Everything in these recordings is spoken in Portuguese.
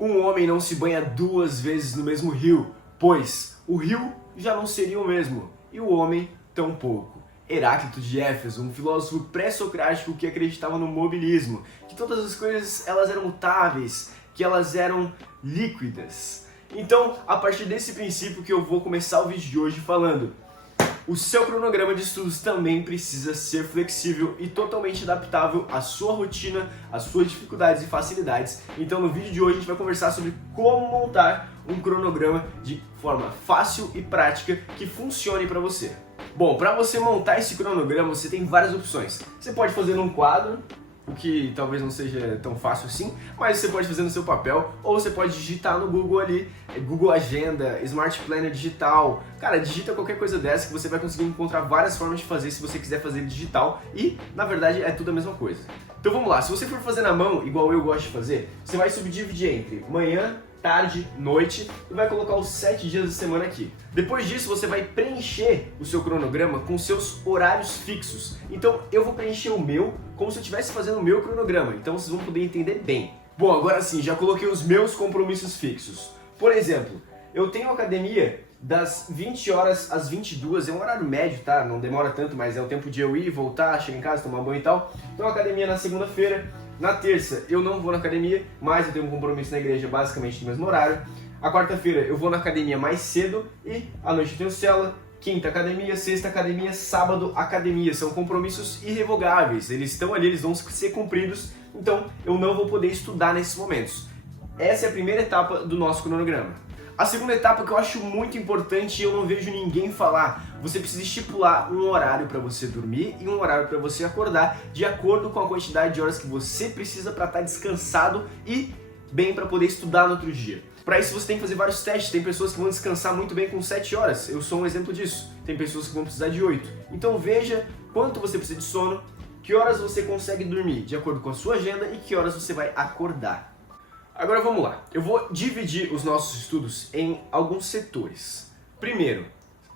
Um homem não se banha duas vezes no mesmo rio, pois o rio já não seria o mesmo, e o homem tampouco. Heráclito de Éfeso, um filósofo pré-socrático que acreditava no mobilismo, que todas as coisas elas eram mutáveis, que elas eram líquidas. Então, a partir desse princípio que eu vou começar o vídeo de hoje falando. O seu cronograma de estudos também precisa ser flexível e totalmente adaptável à sua rotina, às suas dificuldades e facilidades. Então no vídeo de hoje a gente vai conversar sobre como montar um cronograma de forma fácil e prática que funcione para você. Bom, para você montar esse cronograma você tem várias opções. Você pode fazer num quadro, o que talvez não seja tão fácil assim, mas você pode fazer no seu papel, ou você pode digitar no Google ali, Google Agenda, Smart Planner digital. Cara, digita qualquer coisa dessa que você vai conseguir encontrar várias formas de fazer se você quiser fazer digital e, na verdade, é tudo a mesma coisa. Então vamos lá, se você for fazer na mão, igual eu gosto de fazer, você vai subdividir entre manhã, tarde, noite e vai colocar os 7 dias da semana aqui. Depois disso você vai preencher o seu cronograma com seus horários fixos. Então eu vou preencher o meu como se eu estivesse fazendo o meu cronograma, então vocês vão poder entender bem. Bom, agora sim, já coloquei os meus compromissos fixos. Por exemplo, eu tenho academia das 20 horas às 22, é um horário médio, tá? Não demora tanto, mas é o tempo de eu ir, voltar, chegar em casa, tomar banho e tal. Então academia na segunda-feira. Na terça eu não vou na academia, mas eu tenho um compromisso na igreja basicamente no mesmo horário. A quarta-feira eu vou na academia mais cedo e à noite eu tenho célula. Quinta academia, sexta academia, sábado academia. São compromissos irrevogáveis, eles estão ali, eles vão ser cumpridos, então eu não vou poder estudar nesses momentos. Essa é a primeira etapa do nosso cronograma. A segunda etapa que eu acho muito importante e eu não vejo ninguém falar, você precisa estipular um horário para você dormir e um horário para você acordar de acordo com a quantidade de horas que você precisa para estar descansado e bem para poder estudar no outro dia. Para isso você tem que fazer vários testes, tem pessoas que vão descansar muito bem com 7 horas, eu sou um exemplo disso, tem pessoas que vão precisar de 8. Então veja quanto você precisa de sono, que horas você consegue dormir de acordo com a sua agenda e que horas você vai acordar. Agora vamos lá, eu vou dividir os nossos estudos em alguns setores. Primeiro,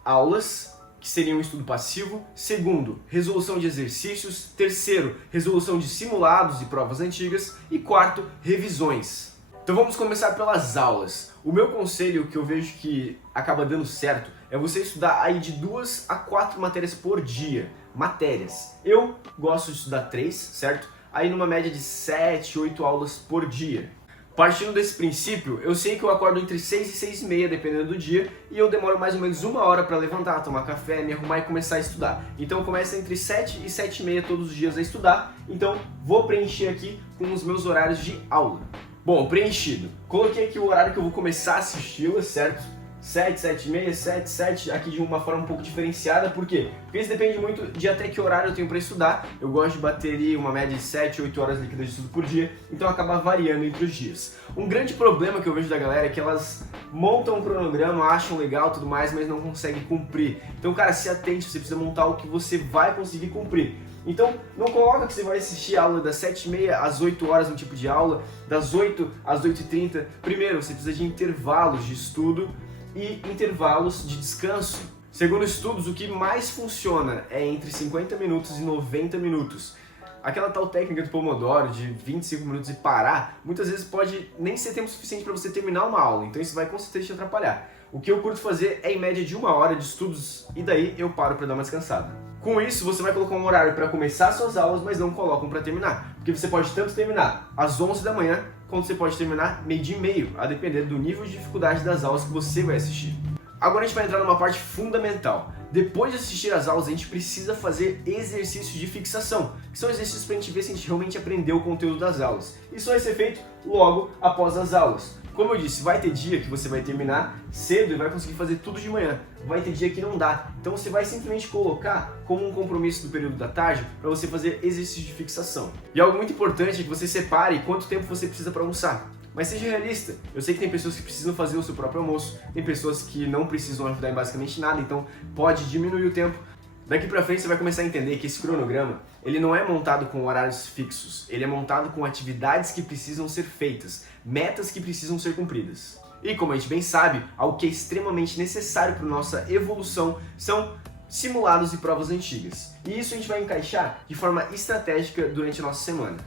aulas, que seria um estudo passivo. Segundo, resolução de exercícios. Terceiro, resolução de simulados e provas antigas. E quarto, revisões. Então vamos começar pelas aulas. O meu conselho que eu vejo que acaba dando certo é você estudar aí de 2 a 4 matérias por dia. Matérias. Eu gosto de estudar 3, certo? Aí numa média de 7, 8 aulas por dia. Partindo desse princípio, eu sei que eu acordo entre 6 e 6 e meia, dependendo do dia, e eu demoro mais ou menos 1 hora para levantar, tomar café, me arrumar e começar a estudar. Então eu começo entre 7 e 7 e meia todos os dias a estudar, então vou preencher aqui com os meus horários de aula. Bom, preenchido. Coloquei aqui o horário que eu vou começar a assisti-la, certo? 7, 7 e meia, 7, 7, aqui de uma forma um pouco diferenciada, por quê? Porque isso depende muito de até que horário eu tenho para estudar. Eu gosto de bater aí uma média de 7, 8 horas líquidas de estudo por dia, então acaba variando entre os dias. Um grande problema que eu vejo da galera é que elas montam um cronograma, acham legal e tudo mais, mas não conseguem cumprir. Então, cara, se atente, você precisa montar o que você vai conseguir cumprir. Então, não coloca que você vai assistir a aula das 7h30 às 8 horas no tipo de aula, das 8 às 8h30. Primeiro, você precisa de intervalos de estudo e intervalos de descanso. Segundo estudos, o que mais funciona é entre 50 minutos e 90 minutos. Aquela tal técnica do Pomodoro de 25 minutos e parar, muitas vezes pode nem ser tempo suficiente para você terminar uma aula, então isso vai com certeza te atrapalhar. O que eu curto fazer é em média de 1 hora de estudos e daí eu paro para dar uma descansada. Com isso, você vai colocar um horário para começar suas aulas, mas não coloca um para terminar. Porque você pode tanto terminar às 11 da manhã, quanto você pode terminar meio-dia e meio, a depender do nível de dificuldade das aulas que você vai assistir. Agora a gente vai entrar numa parte fundamental. Depois de assistir às aulas, a gente precisa fazer exercícios de fixação, que são exercícios para a gente ver se a gente realmente aprendeu o conteúdo das aulas. Isso vai ser feito logo após as aulas. Como eu disse, vai ter dia que você vai terminar cedo e vai conseguir fazer tudo de manhã. Vai ter dia que não dá. Então você vai simplesmente colocar como um compromisso do período da tarde para você fazer exercício de fixação. E algo muito importante é que você separe quanto tempo você precisa para almoçar. Mas seja realista. Eu sei que tem pessoas que precisam fazer o seu próprio almoço, tem pessoas que não precisam ajudar em basicamente nada, então pode diminuir o tempo. Daqui pra frente você vai começar a entender que esse cronograma, ele não é montado com horários fixos, ele é montado com atividades que precisam ser feitas, metas que precisam ser cumpridas. E como a gente bem sabe, algo que é extremamente necessário para nossa evolução são simulados e provas antigas. E isso a gente vai encaixar de forma estratégica durante a nossa semana.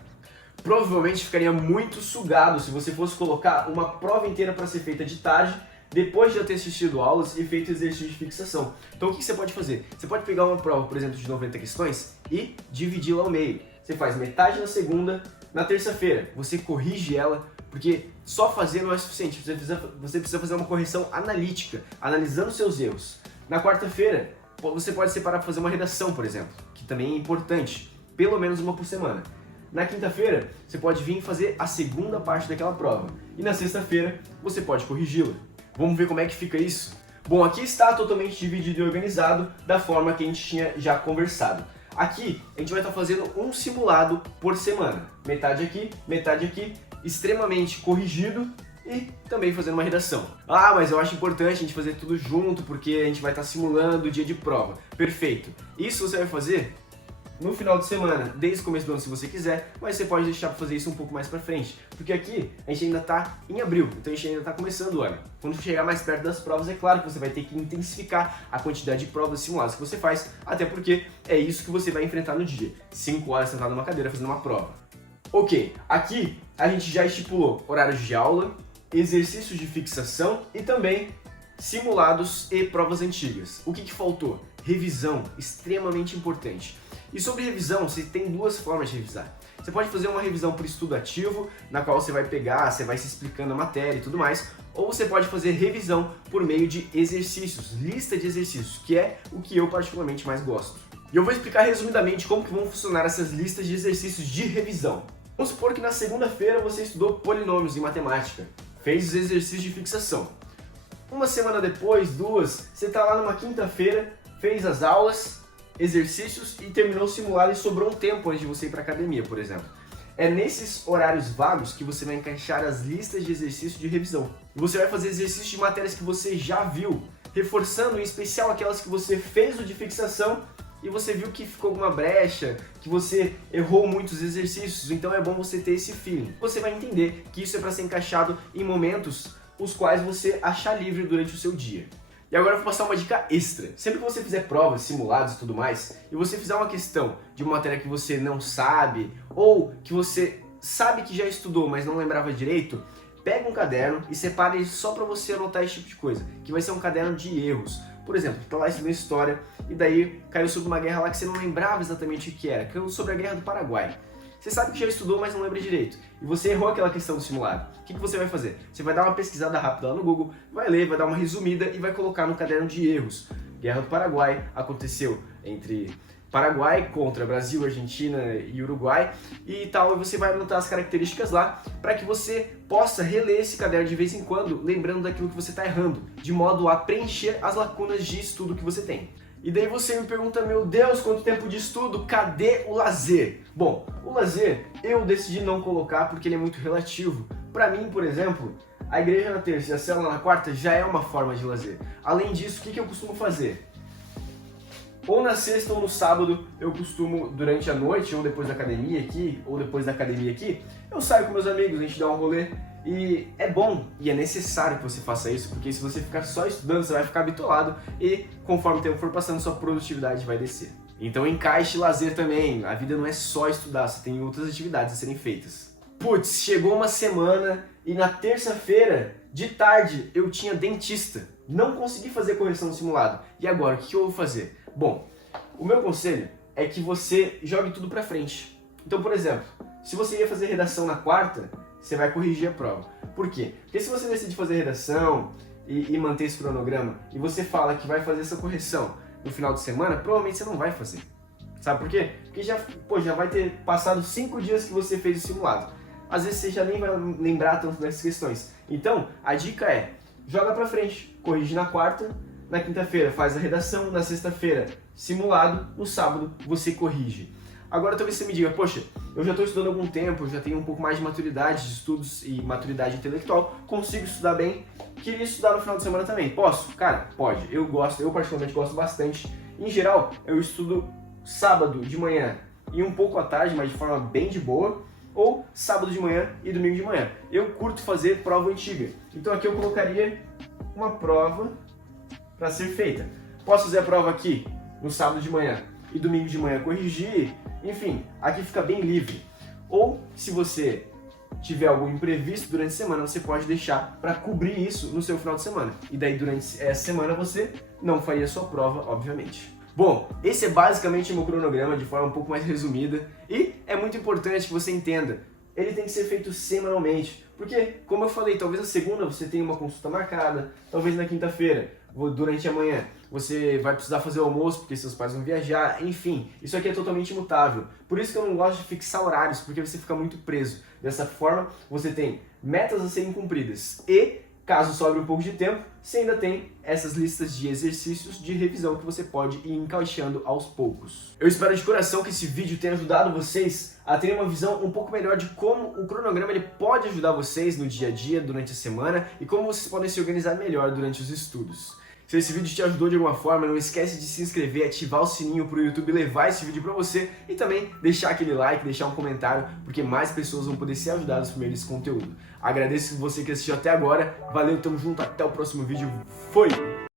Provavelmente ficaria muito sugado se você fosse colocar uma prova inteira para ser feita de tarde, depois de já ter assistido aulas e feito exercício de fixação. Então o que você pode fazer? Você pode pegar uma prova, por exemplo, de 90 questões e dividi-la ao meio. Você faz metade na segunda, na terça-feira você corrige ela, porque só fazer não é suficiente, você precisa fazer uma correção analítica, analisando seus erros. Na quarta-feira, você pode separar para fazer uma redação, por exemplo, que também é importante, pelo menos uma por semana. Na quinta-feira, você pode vir fazer a segunda parte daquela prova. E na sexta-feira, você pode corrigi-la. Vamos ver como é que fica isso? Bom, aqui está totalmente dividido e organizado da forma que a gente tinha já conversado. Aqui, a gente vai estar fazendo um simulado por semana. Metade aqui, extremamente corrigido e também fazendo uma redação. Ah, mas eu acho importante a gente fazer tudo junto porque a gente vai estar simulando o dia de prova. Perfeito. Isso você vai fazer no final de semana, desde o começo do ano se você quiser, mas você pode deixar para fazer isso um pouco mais para frente, porque aqui a gente ainda está em abril, então a gente ainda está começando o ano. Quando chegar mais perto das provas, é claro que você vai ter que intensificar a quantidade de provas simuladas que você faz, até porque é isso que você vai enfrentar no dia, 5 horas sentado numa cadeira fazendo uma prova. Ok, aqui a gente já estipulou horários de aula, exercícios de fixação e também simulados e provas antigas. O que faltou? Revisão, extremamente importante. E sobre revisão, você tem duas formas de revisar. Você pode fazer uma revisão por estudo ativo, na qual você vai pegar, você vai se explicando a matéria e tudo mais, ou você pode fazer revisão por meio de exercícios, lista de exercícios, que é o que eu particularmente mais gosto. E eu vou explicar resumidamente como que vão funcionar essas listas de exercícios de revisão. Vamos supor que na segunda-feira você estudou polinômios em matemática, fez os exercícios de fixação. Uma semana depois, duas, você está lá numa quinta-feira, fez as aulas, exercícios e terminou o simulado e sobrou um tempo antes de você ir para a academia, por exemplo. É nesses horários vagos que você vai encaixar as listas de exercícios de revisão. E você vai fazer exercícios de matérias que você já viu, reforçando em especial aquelas que você fez o de fixação e você viu que ficou alguma brecha, que você errou muitos exercícios, então é bom você ter esse feeling. Você vai entender que isso é para ser encaixado em momentos os quais você achar livre durante o seu dia. E agora eu vou passar uma dica extra. Sempre que você fizer provas, simulados e tudo mais, e você fizer uma questão de uma matéria que você não sabe, ou que você sabe que já estudou, mas não lembrava direito, pega um caderno e separe ele só para você anotar esse tipo de coisa, que vai ser um caderno de erros. Por exemplo, tá lá estudando história, e daí caiu sobre uma guerra lá que você não lembrava exatamente o que era, caiu sobre a Guerra do Paraguai. Você sabe que já estudou, mas não lembra direito. E você errou aquela questão do simulado. O que você vai fazer? Você vai dar uma pesquisada rápida lá no Google, vai ler, vai dar uma resumida e vai colocar no caderno de erros. Guerra do Paraguai aconteceu entre Paraguai contra Brasil, Argentina e Uruguai e tal. E você vai anotar as características lá para que você possa reler esse caderno de vez em quando, lembrando daquilo que você está errando, de modo a preencher as lacunas de estudo que você tem. E daí você me pergunta, meu Deus, quanto tempo de estudo, cadê o lazer? Bom, o lazer eu decidi não colocar porque ele é muito relativo. Para mim, por exemplo, a igreja na terça e a célula na quarta já é uma forma de lazer. Além disso, o que eu costumo fazer? Ou na sexta ou no sábado, eu costumo, durante a noite, ou depois da academia aqui, eu saio com meus amigos, a gente dá um rolê. E é bom e é necessário que você faça isso, porque se você ficar só estudando, você vai ficar bitolado e conforme o tempo for passando, sua produtividade vai descer. Então encaixe lazer também, a vida não é só estudar, você tem outras atividades a serem feitas. Putz, chegou uma semana e na terça-feira, de tarde, eu tinha dentista. Não consegui fazer correção no simulado. E agora, o que eu vou fazer? Bom, o meu conselho é que você jogue tudo pra frente. Então, por exemplo, se você ia fazer redação na quarta, você vai corrigir a prova. Por quê? Porque se você decide fazer redação e manter esse cronograma e você fala que vai fazer essa correção no final de semana, provavelmente você não vai fazer. Sabe por quê? Porque já vai ter passado 5 dias que você fez o simulado. Às vezes você já nem vai lembrar tanto dessas questões. Então, a dica é, joga pra frente, corrige na quarta, na quinta-feira faz a redação, na sexta-feira simulado, no sábado você corrige. Agora talvez você me diga, poxa, eu já estou estudando há algum tempo, já tenho um pouco mais de maturidade de estudos e maturidade intelectual, consigo estudar bem, queria estudar no final de semana também. Posso? Cara, pode. Eu particularmente gosto bastante. Em geral, eu estudo sábado de manhã e um pouco à tarde, mas de forma bem de boa, ou sábado de manhã e domingo de manhã. Eu curto fazer prova antiga, então aqui eu colocaria uma prova para ser feita. Posso fazer a prova aqui no sábado de manhã e domingo de manhã corrigir, enfim, aqui fica bem livre. ou se você tiver algum imprevisto durante a semana, você pode deixar para cobrir isso no seu final de semana. E daí durante essa semana você não faria a sua prova, obviamente. Bom, esse é basicamente o meu cronograma de forma um pouco mais resumida e é muito importante que você entenda. Ele tem que ser feito semanalmente, porque, como eu falei, talvez na segunda você tenha uma consulta marcada, talvez na quinta-feira, durante a manhã, você vai precisar fazer o almoço porque seus pais vão viajar, enfim, isso aqui é totalmente imutável. Por isso que eu não gosto de fixar horários, porque você fica muito preso. Dessa forma, você tem metas a serem cumpridas e, caso sobre um pouco de tempo, você ainda tem essas listas de exercícios de revisão que você pode ir encaixando aos poucos. Eu espero de coração que esse vídeo tenha ajudado vocês a terem uma visão um pouco melhor de como o cronograma ele pode ajudar vocês no dia a dia, durante a semana, e como vocês podem se organizar melhor durante os estudos. Se esse vídeo te ajudou de alguma forma, não esquece de se inscrever, ativar o sininho para o YouTube levar esse vídeo para você e também deixar aquele like, deixar um comentário, porque mais pessoas vão poder ser ajudadas por meio desse conteúdo. Agradeço você que assistiu até agora, valeu, tamo junto, até o próximo vídeo, foi!